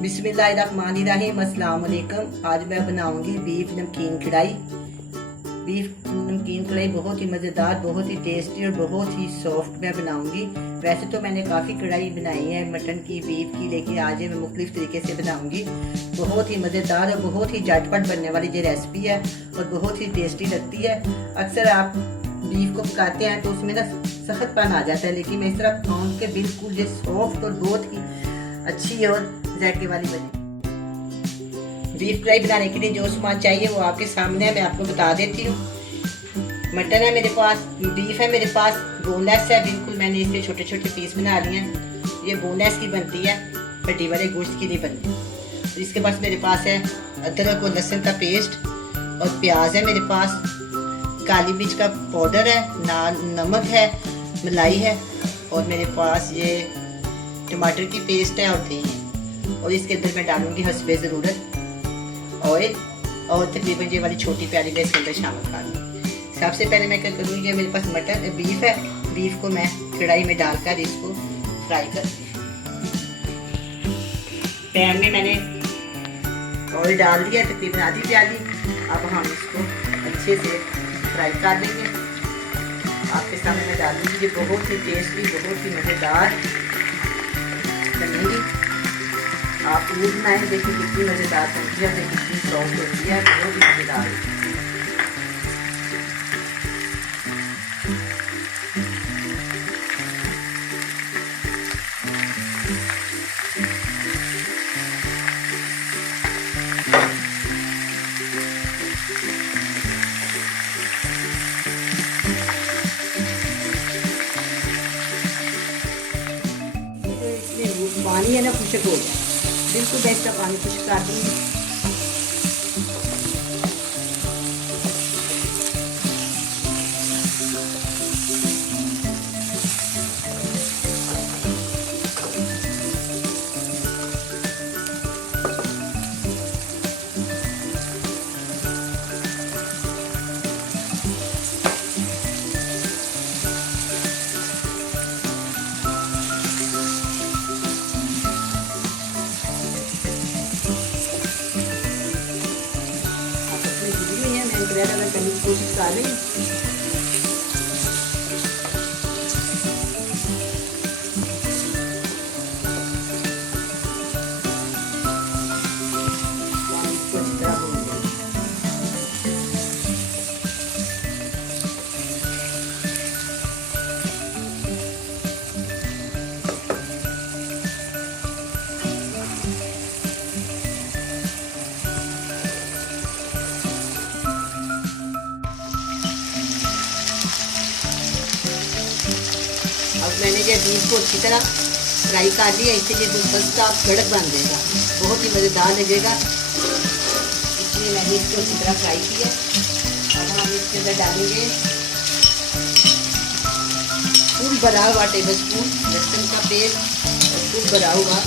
बिस्मिल्लाहिर्रहमानिर्रहीम। अस्सलाम वालेकुम। आज मैं बनाऊंगी बीफ नमकीन कढ़ाई। बीफ नमकीन कढ़ाई बहुत ही मज़ेदार, बहुत ही टेस्टी और बहुत ही सॉफ्ट मैं बनाऊंगी। वैसे तो मैंने काफ़ी कढ़ाई बनाई है मटन की, बीफ की, लेकिन आज मैं मुख्तलिफ तरीके से बनाऊंगी। बहुत ही मज़ेदार और बहुत ही झटपट बनने वाली ये रेसिपी है और बहुत ही टेस्टी लगती है। अक्सर आप बीफ को पकाते हैं तो उसमें ना सख्तपन आ जाता है, लेकिन मैं इस तरह पकाऊंगी कि बिल्कुल ये सॉफ्ट और बहुत ही अच्छी और जायके वाली बनी। बीफ कढ़ाई बनाने के लिए जो सामान चाहिए वो आपके सामने है, मैं आपको बता देती हूँ। मटन है मेरे पास, बीफ है मेरे पास, बोनलेस है बिल्कुल, मैंने इसके छोटे छोटे पीस बना लिए हैं। ये बोनलेस की बनती है, हड्डी वाले गोश्त की नहीं बनती। तो इसके पास मेरे पास है अदरक और लहसुन का पेस्ट और प्याज है मेरे पास, काली मिर्च का पाउडर है, नमक है, मलाई है और मेरे पास ये टमाटर की पेस्ट है और दही है। और इसके अंदर मैं डालूंगी हस्बे ज़रूरत ऑयल और तकरीबन ये वाली छोटी प्याली मैं इसके अंदर शामिल कर लूँगी। सबसे पहले मैं क्या करूँगी, मेरे पास मटन बीफ है, बीफ को मैं कढ़ाई में डालकर इसको फ्राई करती हूँ। पैन में मैंने ऑयल डाल दिया तकरीबन आधी प्याली। अब हम इसको अच्छे से फ्राई कर लेंगे। आपके सामने मैं डाल दूँगी, ये बहुत ही टेस्टी, बहुत ही मज़ेदार बनेगी। आप ये बनाएं, देखिए कितनी मज़ेदार बनती है, कितनी सॉफ्ट होती है, बहुत ही मज़ेदार है। पानी है ना खुशक हो जाए, बिल्कुल बेस्ट का पानी खुश कर दूँगी। करने की कोशिश कर रही हूँ। मैंने ये बीफ को अच्छी तरह फ्राई कर लिया, इससे ये दूसरा कड़क बन जाएगा, बहुत ही मज़ेदार लगेगा। इसलिए मैंने इसको अच्छी तरह फ्राई किया। अब हम इसके अंदर डालेंगे फुल भरा हुआ टेबल स्पून लहसुन का पेस्ट और फुल भरा हुआ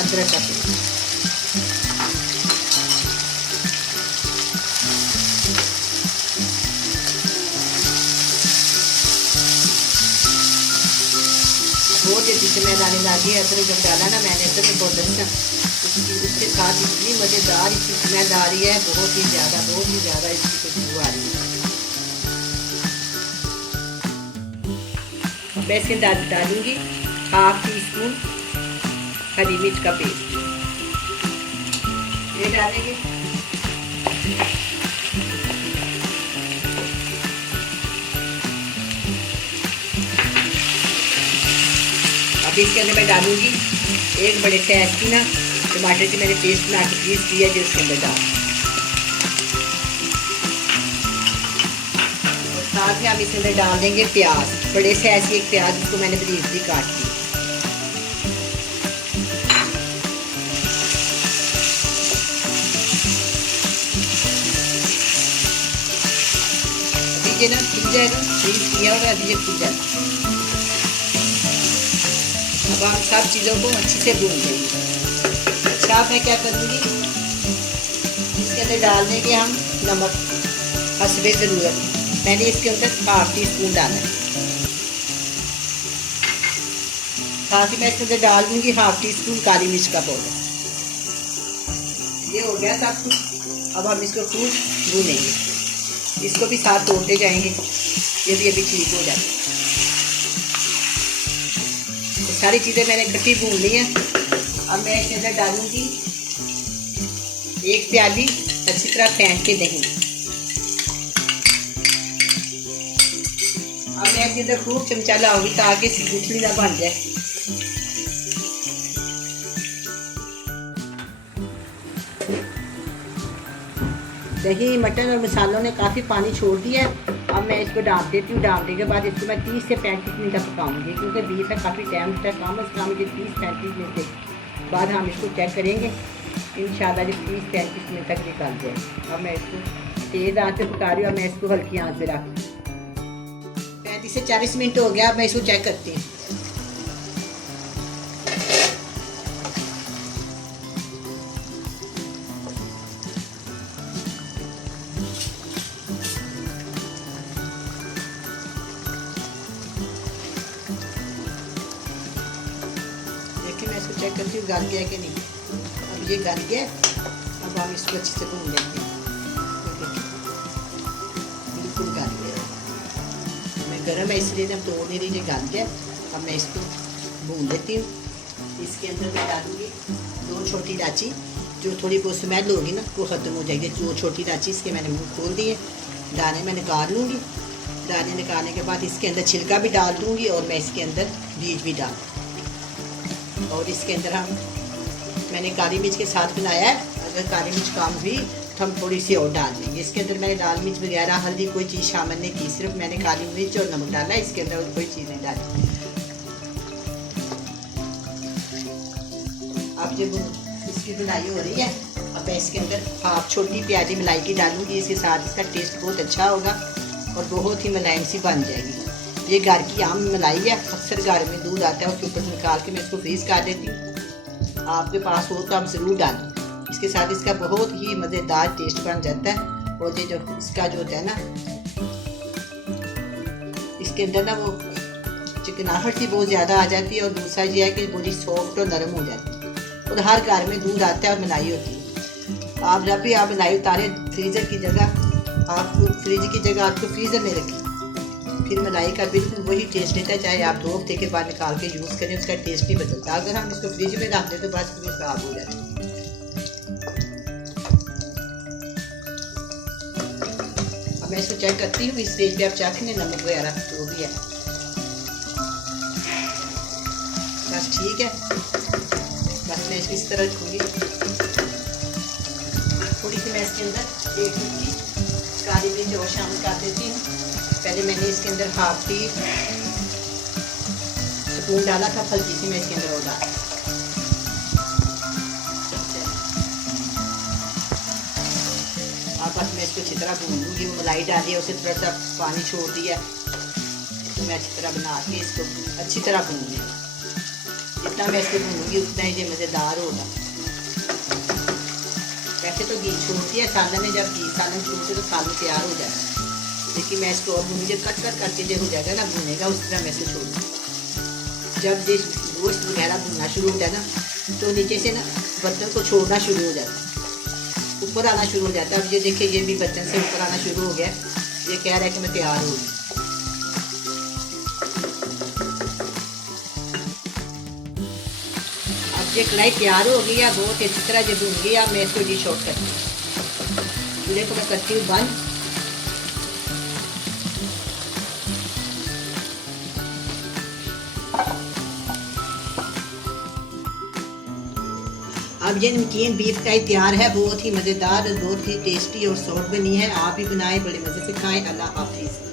अदरक का पेस्ट। बहुत ही पीछे मैं डालने लगी है, अदरक जब डाला ना मैंने अदरक में बहुत अच्छा, उसके साथ इतनी मज़ेदार इसकी स्मेल आ रही है, बहुत ही ज़्यादा इसकी खुशबू आ रही है। मैं इसके डालूंगी 1/2 टीस्पून हरी मिर्च का पेस्ट, ये डालेंगे। अब इसके अंदर मैं डालूंगी एक बड़े साइज की ना टमाटर की मैंने पेस्ट बना के पीस किया, जो इसके अंदर डाल, और साथ में हम इसके अंदर डाल देंगे प्याज, बड़े साइज की एक प्याज, इसको मैंने बरीक काट दी। अभी ये ना खुल जाएगा, फ्रीज किया होगा, अभी ये खुल जाएगा। अब हम सब चीज़ों को अच्छे से भून देंगे। अच्छा मैं क्या करूँगी, इसके अंदर डाल देंगे हम नमक हस्बे ज़रूरत। मैंने इसके अंदर 1/2 टीस्पून डाला है। साथ ही मैं इसके अंदर डाल दूंगी 1/2 टीस्पून काली मिर्च का पाउडर। ये हो गया सब कुछ। अब हम इसको खूब भूनेंगे, इसको भी साथ तोड़ते जाएंगे, ये भी अभी ठीक हो जाए। तो सारी चीज़ें मैंने इकट्ठी भून ली हैं। अब मैं इसके अंदर डालूंगी 1 प्याली अच्छी तरह फेंट के दही। अब मैं इसके अंदर खूब चमचा लाऊंगी ताकि गुठली ना बन जाए। दही, मटन और मसालों ने काफ़ी पानी छोड़ दिया है। अब मैं इसको डाल देती हूँ। डालने के बाद इसको मैं 30 से 35 मिनट तक पकाऊंगी, क्योंकि बीफ है काफ़ी टाइम तक, कम से कम मुझे 30-35 मिनट के बाद हम इसको चेक करेंगे। इंशाल्लाह जब 30-35 मिनट तक निकाल जाए। अब मैं इसको तेज़ आंच पे पका रही हूँ। अब मैं इसको हल्की आंच पे रख 35 से 40 मिनट हो गया। अब मैं इसको चेक करती हूँ। मैं इसको चेक करती हूँ गल गया कि नहीं। अब ये गल गया। अब हम इसको अच्छे से भून लेते हैं। बिल्कुल गल गया। मैं गर्म है इसलिए मैं तोड़ नहीं रही, गल गया। अब मैं इसको भून लेती हूँ। इसके अंदर मैं डालूँगी 2 छोटी इलायची, जो थोड़ी बहुत स्मेल होगी ना वो ख़त्म हो जाएगी। 2 छोटी इलायची इसके मैंने मुँह खोल दिए, दाने मैं निकाल लूँगी। दाने निकालने के बाद इसके अंदर छिलका भी डाल दूँगी और मैं इसके अंदर बीज भी डाल। और इसके अंदर मैंने काली मिर्च के साथ बनाया है। अगर काली मिर्च कम हुई तो हम थोड़ी सी और डाल देंगे। इसके अंदर मैंने लाल मिर्च वगैरह हल्दी कोई चीज़ शामिल नहीं की, सिर्फ मैंने काली मिर्च और नमक डाला है। इसके अंदर और कोई चीज़ नहीं डाली। अब जब इसकी बुनाई हो रही है, अब मैं इसके अंदर 1/2 छोटी प्याजी मलाई की डालूंगी। इसके साथ इसका टेस्ट बहुत अच्छा होगा और बहुत ही मुलायम सी बन जाएगी। ये घर की आम मलाई है। अक्सर घर में दूध आता है, उसके ऊपर से निकाल के मैं इसको फ्रीज कर देती हूँ। आपके पास हो तो आप ज़रूर डालें। इसके साथ इसका बहुत ही मज़ेदार टेस्ट बन जाता है। और ये जो इसका जो होता है ना, इसके अंदर ना वो चिकनाहट सी बहुत ज़्यादा आ जाती है। और दूसरा ये है कि बड़ी सॉफ्ट और नरम हो जाती है। और हर घर में दूध आता है और मलाई होती है। आप जब भी आप मलाई उतारें, फ्रीज़र की जगह आपको फ्रीज़र में रखिए, फिर मलाई का बिल्कुल वही टेस्ट लेता है। चाहे आप 2 हफ्ते के बाद निकाल के यूज़ करें, उसका टेस्ट नहीं बदलता। अगर हम इसको फ्रिज में रख दें तो बस फिर खराब हो जाता है। अब मैं इसको चेक करती हूँ। इस स्टेज पे आप चाहें नमक वगैरह जो भी है बस ठीक है। बस मैं इसको इस तरह रखूँगी। थोड़ी सी मैं इसके अंदर 1 चुटकी काली मिर्च और शामिल कर देती हूँ। पहले मैंने इसके अंदर 1/2 टीस्पून डाला था, हल्की सी मैं इसके अंदर और डाल। बस मैं इसको अच्छी तरह भून लूँगी। वो मलाई डाली है, उसे थोड़ा सा पानी छोड़ दिया, तो मैं अच्छी तरह बना के इसको अच्छी तरह भूनूँगी। जितना मैं इसको भूनूँगी उतना ही ये मज़ेदार होगा। वैसे तो घी छोड़ती है सालन में, जब घी सालन छोड़ते तो सालन तैयार हो जाएगा। लेकिन मैं इसको अब मुझे कट करके जो हो जाएगा ना भुनेगा, उस तरह मैं इसको छोड़ दूँ। जब ये गोश्त वगैरह भुनना शुरू हो जाए ना, तो नीचे से ना बर्तन को छोड़ना शुरू हो जाता है, ऊपर आना शुरू हो जाता है। अब ये देखिए, ये भी बर्तन से ऊपर आना शुरू हो गया। ये कह रहा है कि मैं तैयार हो गई। अब ये कढ़ाई तैयार हो गई है, बहुत अच्छी तरह ये भून गई। अब मैं इसको डिश आउट करती हूँ। चूल्हे को मैं करती हूँ बंद। अब ये नमकीन बीफ फ्राई तैयार है। बहुत ही मज़ेदार और बहुत ही टेस्टी और सॉफ्ट बनी है। आप भी बनाएं, बड़े मज़े से खाएं। अल्लाह हाफिज़।